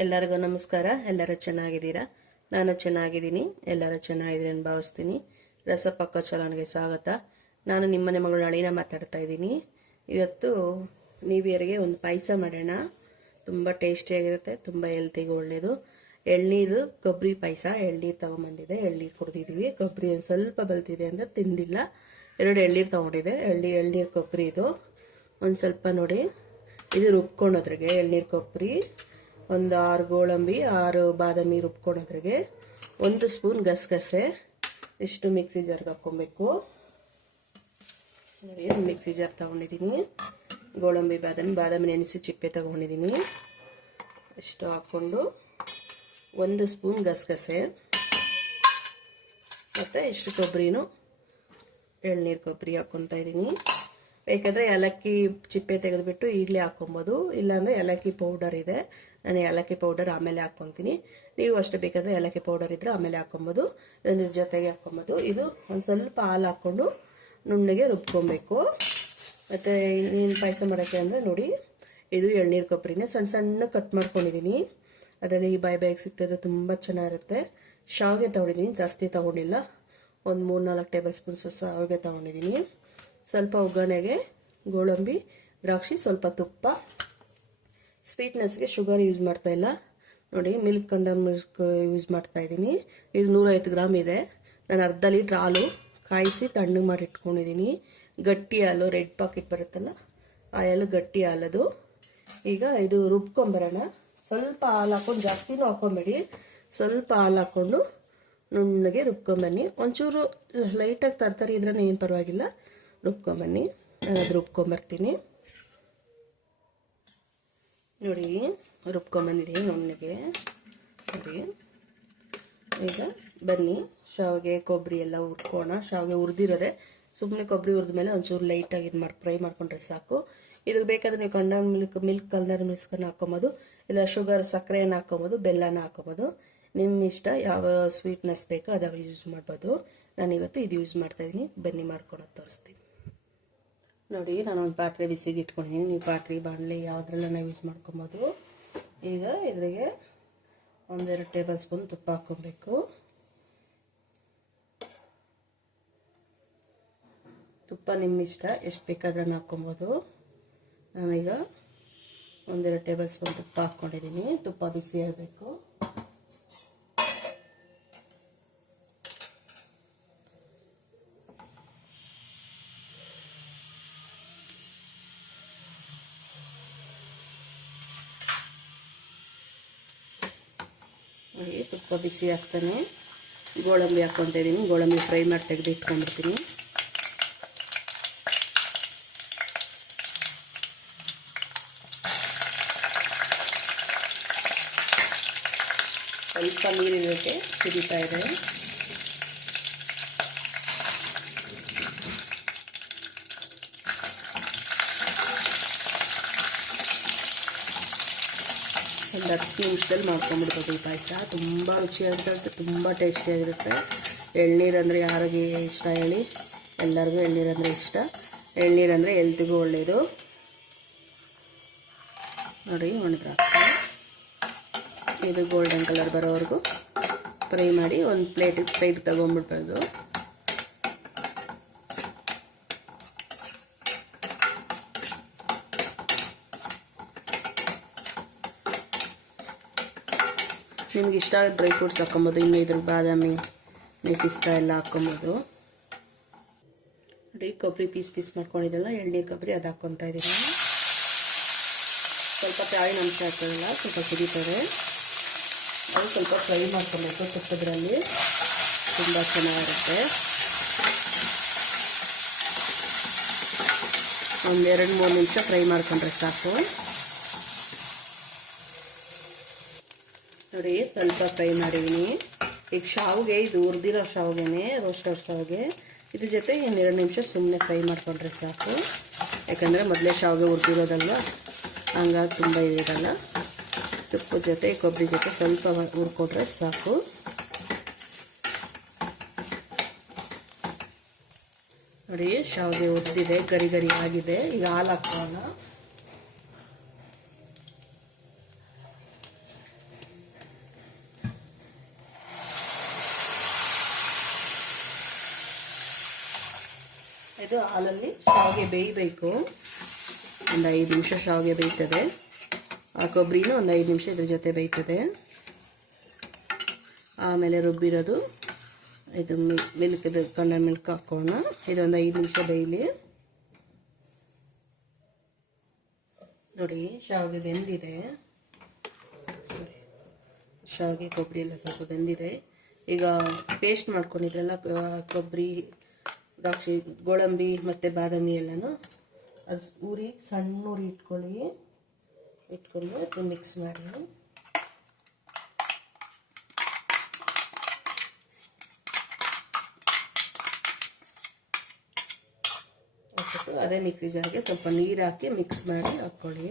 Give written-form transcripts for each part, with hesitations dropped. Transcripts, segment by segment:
ಎಲ್ಲರಿಗೂ ನಮಸ್ಕಾರ. ಎಲ್ಲರೂ ಚೆನ್ನಾಗಿದ್ದೀರಾ? ನಾನು ಚೆನ್ನಾಗಿದ್ದೀನಿ. ಎಲ್ಲರೂ ಚೆನ್ನಾಗಿದ್ದೀರಿ ಅಂತ ಭಾವಿಸ್ತೀನಿ. ರಸಪಕ್ಕ ಚಾನಲ್ಗೆ ಸ್ವಾಗತ. ನಾನು ನಿಮ್ಮನೆ ಮಗಳು ಅಳಿನ ಮಾತಾಡ್ತಾ ಇದ್ದೀನಿ. ಇವತ್ತು ನ್ಯೂ ಇಯರ್ಗೆ ಒಂದು ಪಾಯಸ ಮಾಡೋಣ. ತುಂಬ ಟೇಸ್ಟಿಯಾಗಿರುತ್ತೆ, ತುಂಬ ಹೆಲ್ತಿಗೆ ಒಳ್ಳೆಯದು. ಎಳ್ನೀರು ಕೊಬ್ಬರಿ ಪಾಯಸ. ಎಳ್ನೀರು ತೊಗೊಂಬಂದಿದೆ, ಎಳ್ನೀರು ಕುಡ್ದಿದ್ದೀವಿ. ಕೊಬ್ಬರಿ ಒಂದು ಸ್ವಲ್ಪ ಬಲ್ತಿದೆ ಅಂದರೆ ತಿಂದಿಲ್ಲ. 2 ಎಳ್ನೀರು ತೊಗೊಂಡಿದೆ. ಎಳ್ನೀರು ಕೊಬ್ಬರಿ ಇದು ಒಂದು ಸ್ವಲ್ಪ ನೋಡಿ. ಇದು ರುಬ್ಕೊಂಡೋದ್ರಿಗೆ ಎಳ್ನೀರು ಕೊಬ್ಬರಿ ಒಂದು 6 ಗೋಡಂಬಿ 6 ಬಾದಾಮಿ ರುಬ್ಕೊಳೋದ್ರಿಗೆ 1 ಸ್ಪೂನ್ ಗಸಗಸೆ ಇಷ್ಟು ಮಿಕ್ಸಿ ಜಾರ್ಗೆ ಹಾಕ್ಕೊಬೇಕು. ನೋಡಿ, ಮಿಕ್ಸಿ ಜಾರ್ ತೊಗೊಂಡಿದ್ದೀನಿ. ಗೋಡಂಬಿ ಬಾದಾಮಿ ನೆನೆಸಿ ಚಿಪ್ಪೆ ತೊಗೊಂಡಿದ್ದೀನಿ. ಇಷ್ಟು ಹಾಕ್ಕೊಂಡು 1 ಸ್ಪೂನ್ ಗಸಗಸೆ ಮತ್ತು ಇಷ್ಟು ಕೊಬ್ಬರಿನೂ ಎಳ್ನೀರು ಕೊಬ್ಬರಿ ಹಾಕ್ಕೊತಾ ಇದ್ದೀನಿ. ಬೇಕಾದರೆ ಏಲಕ್ಕಿ ಚಿಪ್ಪೆ ತೆಗೆದುಬಿಟ್ಟು ಈಗಲೇ ಹಾಕ್ಕೊಬೋದು, ಇಲ್ಲಾಂದರೆ ಏಲಕ್ಕಿ ಪೌಡರ್ ಇದೆ. ನಾನು ಏಲಕ್ಕಿ ಪೌಡರ್ ಆಮೇಲೆ ಹಾಕ್ಕೊತೀನಿ. ನೀವು ಅಷ್ಟೇ ಬೇಕಾದರೆ ಏಲಕ್ಕಿ ಪೌಡರ್ ಇದ್ದರೆ ಆಮೇಲೆ ಹಾಕ್ಕೊಬೋದು, ಇದ್ರ ಜೊತೆಗೆ ಹಾಕ್ಕೊಬೋದು. ಇದು ಒಂದು ಸ್ವಲ್ಪ ಹಾಲು ಹಾಕ್ಕೊಂಡು ನುಣ್ಣಗೆ ರುಬ್ಕೊಬೇಕು. ಮತ್ತು ಇನ್ನೇನು ಪಾಯಸ ಮಾಡೋಕ್ಕೆ ಅಂದರೆ ನೋಡಿ, ಇದು ಎಳ್ನೀರು ಕೊಬ್ಬರಿನೇ ಸಣ್ಣ ಸಣ್ಣ ಕಟ್ ಮಾಡ್ಕೊಂಡಿದ್ದೀನಿ. ಅದರಲ್ಲಿ ಬಾಯಿಗೆ ಸಿಗ್ತದೆ, ತುಂಬ ಚೆನ್ನಾಗಿರುತ್ತೆ. ಶಾವಿಗೆ ತೊಗೊಂಡಿದ್ದೀನಿ, ಜಾಸ್ತಿ ತೊಗೊಂಡಿಲ್ಲ. ಒಂದು 3-4 ಟೇಬಲ್ ಸ್ಪೂನ್ಸು ಶಾವಿಗೆ ತೊಗೊಂಡಿದ್ದೀನಿ. ಸ್ವಲ್ಪ ಒಗ್ಗರಣೆಗೆ ಗೋಡಂಬಿ, ದ್ರಾಕ್ಷಿ, ಸ್ವಲ್ಪ ತುಪ್ಪ. ಸ್ವೀಟ್ನೆಸ್ಗೆ ಶುಗರ್ ಯೂಸ್ ಮಾಡ್ತಾಯಿಲ್ಲ. ನೋಡಿ, ಮಿಲ್ಕ್ ಯೂಸ್ ಮಾಡ್ತಾಯಿದ್ದೀನಿ. ಇದು 150 ಗ್ರಾಮ್ ಇದೆ. ನಾನು ಅರ್ಧ ಲೀಟ್ರ್ ಹಾಲು ಕಾಯಿಸಿ ತಣ್ಣಗೆ ಮಾಡಿ ಇಟ್ಕೊಂಡಿದ್ದೀನಿ. ಗಟ್ಟಿ ಹಾಲು, ರೆಡ್ ಪಾಕೆಟ್ ಬರುತ್ತಲ್ಲ ಆ ಹಾಲು, ಗಟ್ಟಿ ಹಾಲದು. ಈಗ ಇದು ರುಬ್ಕೊಂಬರೋಣ. ಸ್ವಲ್ಪ ಹಾಲು ಹಾಕ್ಕೊಂಡು, ಜಾಸ್ತಿನೂ ಹಾಕ್ಕೊಂಬೇಡಿ, ಸ್ವಲ್ಪ ಹಾಲು ಹಾಕ್ಕೊಂಡು ನುಣ್ಣಗೆ ರುಬ್ಕೊಂಬನ್ನಿ. ಒಂಚೂರು ಲೈಟಾಗಿ ತರಕಾರಿ ಇದ್ರೆ ಏನು ಪರವಾಗಿಲ್ಲ, ರುಬ್ಕೊಂಬನ್ನಿ. ನಾನು ಅದು ರುಬ್ಕೊಂಬರ್ತೀನಿ. ನೋಡಿ, ರುಬ್ಕೊಂಬಂದಿದ್ದೀನಿ ನುಣ್ಣಗೆ. ನೋಡಿ, ಈಗ ಬನ್ನಿ ಶಾವಿಗೆ ಕೊಬ್ಬರಿ ಎಲ್ಲ ಹುರ್ಕೋಣ. ಶಾವಿಗೆ ಹುರಿದಿರೋದೆ, ಸುಮ್ಮನೆ ಕೊಬ್ಬರಿ ಹುರಿದ್ಮೇಲೆ ಒಂಚೂರು ಲೈಟಾಗಿ ಇದು ಫ್ರೈ ಮಾಡ್ಕೊಂಡ್ರೆ ಸಾಕು. ಇದಕ್ಕೆ ಬೇಕಾದರೆ ನೀವು ಮಿಲ್ಕ್ ಕಲರ್ ಮಿಲ್ಸ್ಕನ್ನು ಹಾಕ್ಕೊಬೋದು, ಇಲ್ಲ ಶುಗರ್ ಸಕ್ಕರೆಯನ್ನು ಹಾಕ್ಕೊಬೋದು, ಬೆಲ್ಲನ ಹಾಕ್ಕೊಬೋದು. ನಿಮ್ಮ ಇಷ್ಟ, ಯಾವ ಸ್ವೀಟ್ನೆಸ್ ಬೇಕೋ ಅದು ಯೂಸ್ ಮಾಡ್ಬೋದು. ನಾನಿವತ್ತು ಇದು ಯೂಸ್ ಮಾಡ್ತಾಯಿದ್ದೀನಿ. ಬನ್ನಿ ಮಾಡ್ಕೊಳೋದು ತೋರಿಸ್ತೀನಿ. ನೋಡಿ, ನಾನೊಂದು ಪಾತ್ರೆ ಬಿಸಿಗೆ ಇಟ್ಕೊಂಡಿದ್ದೀನಿ. ನೀವು ಪಾತ್ರೆ, ಬಾಣಲೆ ಯಾವುದ್ರಲ್ಲ ಯೂಸ್ ಮಾಡ್ಕೊಬೋದು. ಈಗ ಇದ್ರಿಗೆ 1-2 ಟೇಬಲ್ ಸ್ಪೂನ್ ತುಪ್ಪ ಹಾಕ್ಕೊಬೇಕು. ತುಪ್ಪ ನಿಮ್ಮ ಇಷ್ಟ, ಎಷ್ಟು ಬೇಕಾದ್ರೂ ಹಾಕ್ಕೊಬೋದು. ನಾನೀಗ 1-2 ಟೇಬಲ್ ಸ್ಪೂನ್ ತುಪ್ಪ ಹಾಕ್ಕೊಂಡಿದ್ದೀನಿ. ತುಪ್ಪ ಬಿಸಿ ಆಗಬೇಕು. ನೋಡಿ, ತುಪ್ಪ ಬಿಸಿ ಹಾಕ್ತಾನೆ ಗೋಡಂಬಿ ಹಾಕ್ಕೊತಾ ಇದ್ದೀನಿ. ಗೋಡಂಬಿ ಫ್ರೈ ಮಾಡಿ ತೆಗೆದು ಇಟ್ಕೊಂಡಿರ್ತೀನಿ. ಸ್ವಲ್ಪ ನೀರಿರೋಕ್ಕೆ ಸಿಡಿತಾ ಇದೆ. ಒಂದು 10 ನಿಮಿಷದಲ್ಲಿ ಮಾಡ್ಕೊಂಡ್ಬಿಡ್ಬೋದು ಈ ಪಾಯಸ. ತುಂಬ ರುಚಿಯಾಗಿರುತ್ತೆ, ತುಂಬ ಟೇಸ್ಟಿಯಾಗಿರುತ್ತೆ. ಎಳ್ನೀರು ಅಂದರೆ ಯಾರಿಗೆ ಇಷ್ಟ ಹೇಳಿ? ಎಲ್ಲರಿಗೂ ಎಳ್ನೀರು ಅಂದರೆ ಇಷ್ಟ. ಎಳ್ನೀರು ಅಂದರೆ ಹೆಲ್ತಿಗೂ ಒಳ್ಳೆಯದು. ನೋಡಿ, ಒಣದ್ರಾಕ್ಷಿ ಇದು ಗೋಲ್ಡನ್ ಕಲರ್ ಬರೋವರೆಗೂ ಫ್ರೈ ಮಾಡಿ ಒಂದು ಪ್ಲೇಟಿಗೆ ಸೈಡ್ ತಗೊಂಡ್ಬಿಡ್ಬೋದು. ನಿಮ್ಗೆ ಇಷ್ಟ ಡ್ರೈ ಫ್ರೂಟ್ಸ್ ಹಾಕ್ಕೊಬೋದು. ಇನ್ನು ಇದ್ರ ಬಾದಾಮಿ, ಪಿಸ್ತಾ ಎಲ್ಲ ಹಾಕ್ಕೊಬೋದು. ನೋಡಿ, ಕೊಬ್ಬರಿ ಪೀಸ್ ಮಾಡ್ಕೊಂಡಿದ್ದಲ್ಲ ಎಳ್ನೀರು ಕೊಬ್ಬರಿ, ಅದು ಹಾಕ್ಕೊತಾ ಇದ್ದೀನಿ. ಸ್ವಲ್ಪ ಕಾಯಿನ ಅಂಶ ಹಾಕೋದಿಲ್ಲ, ಸ್ವಲ್ಪ ಸಿಡಿತದೆ. ಅದು ಸ್ವಲ್ಪ ಫ್ರೈ ಮಾಡ್ಕೊಬೇಕು ತುಪ್ಪದ್ರಲ್ಲಿ, ತುಂಬ ಚೆನ್ನಾಗಿರುತ್ತೆ. ಒಂದು 2-3 ನಿಮಿಷ ಫ್ರೈ ಮಾಡ್ಕೊಂಡ್ರೆ ಸಾಕು. ನೋಡಿ, ಸ್ವಲ್ಪ ಫ್ರೈ ಮಾಡಿದ್ದೀನಿ. ಈಗ ಶಾವಿಗೆ, ಇದು ಹುರಿದಿರೋ ಶಾವಿಗೆನೇ, ರೋಸ್ಟರ್ ಶಾವಿಗೆ. ಇದ್ರ ಜೊತೆ 2 ನಿಮಿಷ ಸುಮ್ಮನೆ ಫ್ರೈ ಮಾಡಿಕೊಂಡ್ರೆ ಸಾಕು. ಯಾಕಂದರೆ ಮೊದಲೇ ಶಾವಿಗೆ ಹುರಿದಿರೋದಲ್ವ, ಹಂಗಾಗಿ ತುಂಬ ಇರೋದಲ್ಲ. ತುಪ್ಪದ ಜೊತೆ ಕೊಬ್ಬರಿ ಜೊತೆ ಸ್ವಲ್ಪ ಹುರ್ಕೊಂಡ್ರೆ ಸಾಕು. ನೋಡಿ, ಶಾವಿಗೆ ಹುರಿದಿದೆ, ಗರಿ ಗರಿ ಆಗಿದೆ. ಈಗ ಹಾಲು ಹಾಕೋಣ. ಇದು ಹಾಲಲ್ಲಿ ಶಾವಿಗೆ ಬೇಯಬೇಕು. ಒಂದು 5 ನಿಮಿಷ ಶಾವಿಗೆ ಬೇಯ್ತದೆ. ಆ ಕೊಬ್ಬರಿನೂ ಒಂದು 5 ನಿಮಿಷ ಇದ್ರ ಜೊತೆ ಬೇಯ್ತದೆ. ಆಮೇಲೆ ರುಬ್ಬಿರೋದು ಇದು ಮಿಲ್ಕ್ದು ಕಂಡೆನ್ಸ್ ಮಿಲ್ಕ್ ಹಾಕೋಣ. ಇದೊಂದು 5 ನಿಮಿಷ ಬೇಯಲಿ. ನೋಡಿ ಶಾವಿಗೆ ಬೆಂದಿದೆ. ಶಾವಿಗೆ ಕೊಬ್ಬರಿ ಎಲ್ಲ ಸ್ವಲ್ಪ ಬೆಂದಿದೆ. ಈಗ ಪೇಸ್ಟ್ ಮಾಡ್ಕೊಂಡಿದ್ರಲ್ಲ ಕೊಬ್ಬರಿ, ದ್ರಾಕ್ಷಿ, ಗೋಡಂಬಿ ಮತ್ತು ಬಾದಾಮಿ ಎಲ್ಲನೂ ಅದು ಉರಿ ಸಣ್ಣ ಉರಿ ಇಟ್ಕೊಂಡು ಅದು ಮಿಕ್ಸ್ ಮಾಡಿ ಹಾಕ್ಬಿಟ್ಟು ಅದೇ ಮಿಕ್ಸಿ ಜಾರ್ಗೆ ಸ್ವಲ್ಪ ನೀರು ಹಾಕಿ ಮಿಕ್ಸ್ ಮಾಡಿ ಹಾಕ್ಕೊಳ್ಳಿ.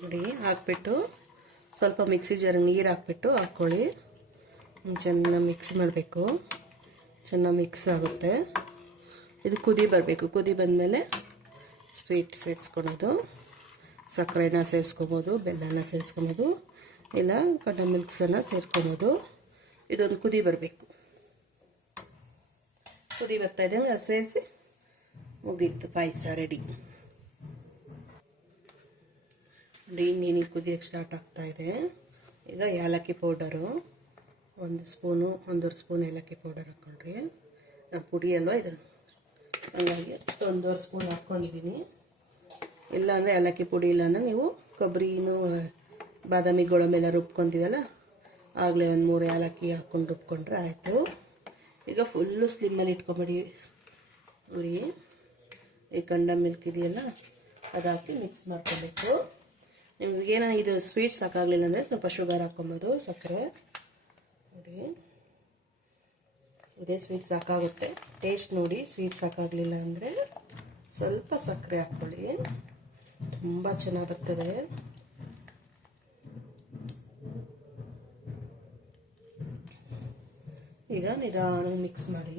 ನೋಡಿ ಹಾಕ್ಬಿಟ್ಟು ಸ್ವಲ್ಪ ಮಿಕ್ಸಿ ಜಾರ್ಗೆ ನೀರು ಹಾಕ್ಬಿಟ್ಟು ಹಾಕ್ಕೊಳ್ಳಿ. ಚೆನ್ನಾಗಿ ಮಿಕ್ಸ್ ಮಾಡಬೇಕು. ಚೆನ್ನಾಗಿ ಮಿಕ್ಸ್ ಆಗುತ್ತೆ. ಇದು ಕುದಿ ಬರಬೇಕು. ಕುದಿ ಬಂದಮೇಲೆ ಸ್ವೀಟ್ ಸೇರಿಸ್ಕೊಳೋದು. ಸಕ್ಕರೆನ ಸೇರಿಸ್ಕೊಬೋದು, ಬೆಲ್ಲನ ಸೇರಿಸ್ಕೊಬೋದು, ಇಲ್ಲ ಕಂಡೆನ್ಸ್ ಮಿಲ್ಕ್ಸನ್ನು ಸೇರ್ಕೊಬೋದು. ಇದೊಂದು ಕುದಿ ಬರಬೇಕು. ಕುದಿ ಬರ್ತಾ ಇದ್ದಂಗೆ ಅದು ಸೇರಿಸಿ ಮುಗೀತು, ಪಾಯಸ ರೆಡಿ. ನೀನು ಕುದಿಯೋಕ್ಕೆ ಸ್ಟಾರ್ಟ್ ಆಗ್ತಾ ಇದೆ. ಈಗ ಏಲಕ್ಕಿ ಪೌಡರು 1 ಸ್ಪೂನು, 1.5 ಸ್ಪೂನ್ ಏಲಕ್ಕಿ ಪೌಡರ್ ಹಾಕ್ಕೊಂಡ್ರಿ. ನಾನು ಪುಡಿ ಅಲ್ವಾ ಇದು, ಹಾಗಾಗಿ 1.5 ಸ್ಪೂನ್ ಹಾಕ್ಕೊಂಡಿದ್ದೀನಿ. ಇಲ್ಲಾಂದರೆ ಏಲಕ್ಕಿ ಪುಡಿ ಇಲ್ಲಾಂದರೆ ನೀವು ಕೊಬ್ಬರಿನೂ ಬಾದಾಮಿ ಗೋಡಂಬಿ ಎಲ್ಲ ರುಬ್ಕೊತೀವಲ್ಲ, ಆಗಲೇ ಒಂದು 3 ಏಲಕ್ಕಿ ಹಾಕ್ಕೊಂಡು ರುಬ್ಕೊಂಡ್ರೆ ಆಯಿತು. ಈಗ ಫುಲ್ಲು ಸ್ಲಿಮ್ಮಲ್ಲಿ ಇಟ್ಕೊಂಬಿಡಿ ಉರಿ. ಈ ಕಂಡೆನ್ಸ್ ಮಿಲ್ಕ್ ಇದೆಯಲ್ಲ ಅದು ಹಾಕಿ ಮಿಕ್ಸ್ ಮಾಡ್ಕೊಬೇಕು. ನಿಮ್ಗೆ ಏನೋ ಇದು ಸ್ವೀಟ್ ಸಾಕಾಗಲಿಲ್ಲ ಅಂದರೆ ಸ್ವಲ್ಪ ಶುಗರ್ ಹಾಕ್ಕೊಬೋದು, ಸಕ್ಕರೆ. ನೋಡಿ ಇದೇ ಸ್ವೀಟ್ ಸಾಕಾಗುತ್ತೆ. ಟೇಸ್ಟ್ ನೋಡಿ. ಸ್ವೀಟ್ ಸಾಕಾಗಲಿಲ್ಲ ಅಂದರೆ ಸ್ವಲ್ಪ ಸಕ್ಕರೆ ಹಾಕ್ಕೊಳ್ಳಿ, ತುಂಬ ಚೆನ್ನಾಗಿ ಬರ್ತದೆ. ಈಗ ನಿಧಾನವಾಗಿ ಮಿಕ್ಸ್ ಮಾಡಿ.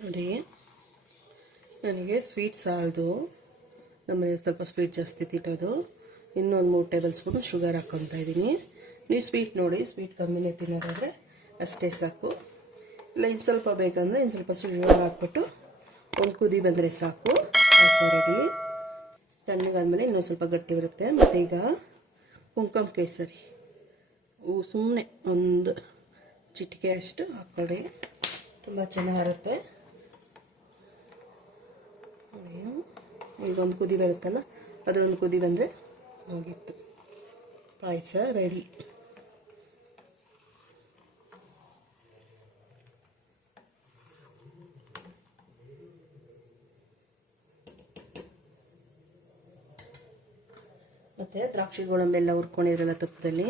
ನೋಡಿ ನನಗೆ ಸ್ವೀಟ್ ಸಾಲದು, ನಮ್ಮನೆ ಸ್ವಲ್ಪ ಸ್ವೀಟ್ ಜಾಸ್ತಿ ತಿನ್ನೋದು. ಇನ್ನೊಂದು 3 ಟೇಬಲ್ ಸ್ಪೂನು ಶುಗರ್ ಹಾಕ್ಕೊತಾ ಇದ್ದೀನಿ. ನೀವು ಸ್ವೀಟ್ ನೋಡಿ, ಸ್ವೀಟ್ ಕಮ್ಮಿನೇ ತಿನ್ನೋದಾದರೆ ಅಷ್ಟೇ ಸಾಕು. ಇಲ್ಲ ಇನ್ನು ಸ್ವಲ್ಪ ಬೇಕಂದರೆ ಇನ್ನು ಸ್ವಲ್ಪ ಶುಗರ್ ಹಾಕ್ಬಿಟ್ಟು ಒಂದು ಕುದಿ ಬಂದರೆ ಸಾಕು, ಪಾಯಸ ರೆಡಿ. ತಣ್ಣಗಾದ್ಮೇಲೆ ಇನ್ನೊಂದು ಸ್ವಲ್ಪ ಗಟ್ಟಿ ಬರುತ್ತೆ. ಮತ್ತು ಈಗ ಕುಂಕುಮ ಕೇಸರಿ ಸುಮ್ಮನೆ ಒಂದು ಚಿಟಿಕೆ ಅಷ್ಟು ಹಾಕ್ಕೊಳ್ಳಿ, ತುಂಬ ಚೆನ್ನಾಗಿರುತ್ತೆ. ಈಗ ಒಂದು ಕುದಿ ಬರುತ್ತಲ್ಲ, ಅದೊಂದು ಕುದಿ ಬಂದರೆ ಮುಗೀತು, ಪಾಯಸ ರೆಡಿ. ಮತ್ತು ದ್ರಾಕ್ಷಿ ಗೋಡಂಬಿ ಎಲ್ಲ ಹುರ್ಕೊಂಡಿದ್ರಲ್ಲ ತುಪ್ಪದಲ್ಲಿ,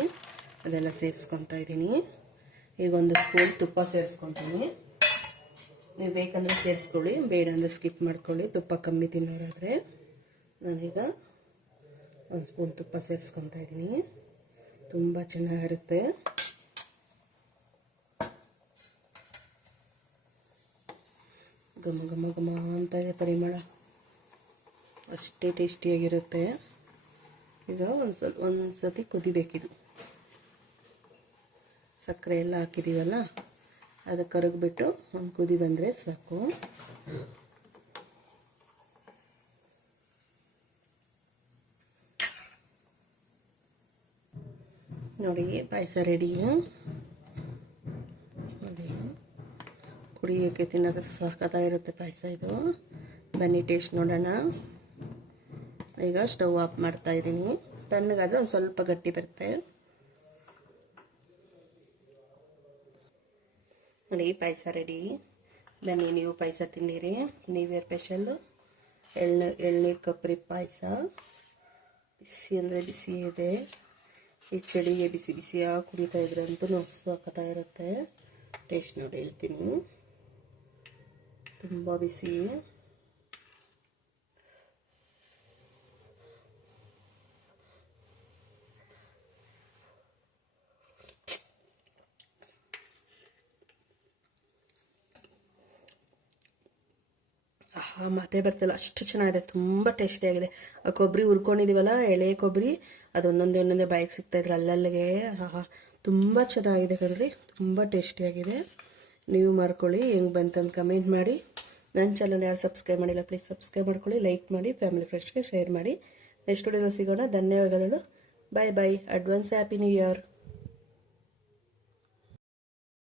ಅದೆಲ್ಲ ಸೇರಿಸ್ಕೊತಾ ಇದ್ದೀನಿ. ಈಗ 1 ಸ್ಪೂನ್ ತುಪ್ಪ ಸೇರಿಸ್ಕೊತೀನಿ. ನೀವು ಬೇಕಂದರೆ ಸೇರಿಸ್ಕೊಳ್ಳಿ, ಬೇಡ ಅಂದರೆ ಸ್ಕಿಪ್ ಮಾಡ್ಕೊಳ್ಳಿ. ತುಪ್ಪ ಕಮ್ಮಿ ತಿನ್ನೋರಾದರೆ ನಾನೀಗ 1 ಸ್ಪೂನ್ ತುಪ್ಪ ಸೇರಿಸ್ಕೊತಾ ಇದ್ದೀನಿ. ತುಂಬ ಚೆನ್ನಾಗಿರುತ್ತೆ. ಘಮ ಘಮ ಘಮ ಅಂತ ಇದೆ ಪರಿಮಳ, ಅಷ್ಟೇ ಟೇಸ್ಟಿಯಾಗಿರುತ್ತೆ. ಈಗ ಒಂದು ಸತಿ ಕುದಿಬೇಕಿದು. ಸಕ್ಕರೆ ಎಲ್ಲ ಹಾಕಿದ್ದೀವಲ್ಲ, ಅದು ಕರಗಿಬಿಟ್ಟು ಒಂದು ಕುದಿ ಬಂದರೆ ಸಾಕು. ನೋಡಿ ಪಾಯಸ ರೆಡಿ. ನೋಡಿ ಕುಡಿಯೋಕ್ಕೆ ತಿನ್ನೋಕೆ ಸಾಕಾಗಿರುತ್ತೆ ಪಾಯಸ ಇದು. ಬನ್ನಿ ಟೇಸ್ಟ್ ನೋಡೋಣ. ಈಗ ಸ್ಟವ್ ಆಫ್ ಮಾಡ್ತಾ ಇದ್ದೀನಿ. ತಣ್ಣಗಾದರೆ ಒಂದು ಸ್ವಲ್ಪ ಗಟ್ಟಿ ಬರುತ್ತೆ. ನೋಡಿ ಪಾಯಸ ರೆಡಿ. ಬನ್ನಿ ನೀವು ಪಾಯಸ ತಿನ್ನಿರಿ. ನ್ಯೂ ಇಯರ್ ಸ್ಪೆಷಲ್ಲು ಎಳ್ನೀರು ಕೊಬ್ಬರಿ ಪಾಯಸ. ಬಿಸಿ ಅಂದರೆ ಬಿಸಿ ಇದೆ. ಈ ಚಳಿಗೆ ಬಿಸಿ ಬಿಸಿಯಾಗಿ ಕುಡಿತಾ ಇದ್ರೆ ಅಂತೂ ಸಖತ್ತಾಗಿರುತ್ತೆ. ಟೇಸ್ಟ್ ನೋಡಿ ಹೇಳ್ತೀನಿ, ತುಂಬ ಬಿಸಿ. ಮಾತೇ ಬರ್ತಿಲ್ಲ, ಅಷ್ಟು ಚೆನ್ನಾಗಿದೆ, ತುಂಬ ಟೇಸ್ಟಿಯಾಗಿದೆ. ಆ ಕೊಬ್ಬರಿ ಹುರ್ಕೊಂಡಿದ್ದೀವಲ್ಲ, ಎಳೆ ಕೊಬ್ಬರಿ, ಅದು ಒಂದೊಂದೇ ಬಾಯಿಗೆ ಸಿಗ್ತಾ ಇದ್ರೆ ಅಲ್ಲಲ್ಲಿಗೆ. ತುಂಬ ಚೆನ್ನಾಗಿದೆ ಕಣ್ರಿ, ತುಂಬ ಟೇಸ್ಟಿಯಾಗಿದೆ. ನೀವು ಮಾಡ್ಕೊಳ್ಳಿ, ಹೆಂಗೆ ಬಂತಂದು ಕಮೆಂಟ್ ಮಾಡಿ. ನನ್ನ ಚಾನಲ್ ಯಾರು ಸಬ್ಸ್ಕ್ರೈಬ್ ಮಾಡಿಲ್ಲ ಪ್ಲೀಸ್ ಸಬ್ಸ್ಕ್ರೈಬ್ ಮಾಡ್ಕೊಳ್ಳಿ, ಲೈಕ್ ಮಾಡಿ, ಫ್ಯಾಮಿಲಿ ಫ್ರೆಂಡ್ಸ್ಗೆ ಶೇರ್ ಮಾಡಿ. ನೆಕ್ಸ್ಟ್ ವಿಡಿಯೋದಲ್ಲಿ ಸಿಗೋಣ. ಧನ್ಯವಾದಗಳು. Bye bye. Advance happy new year.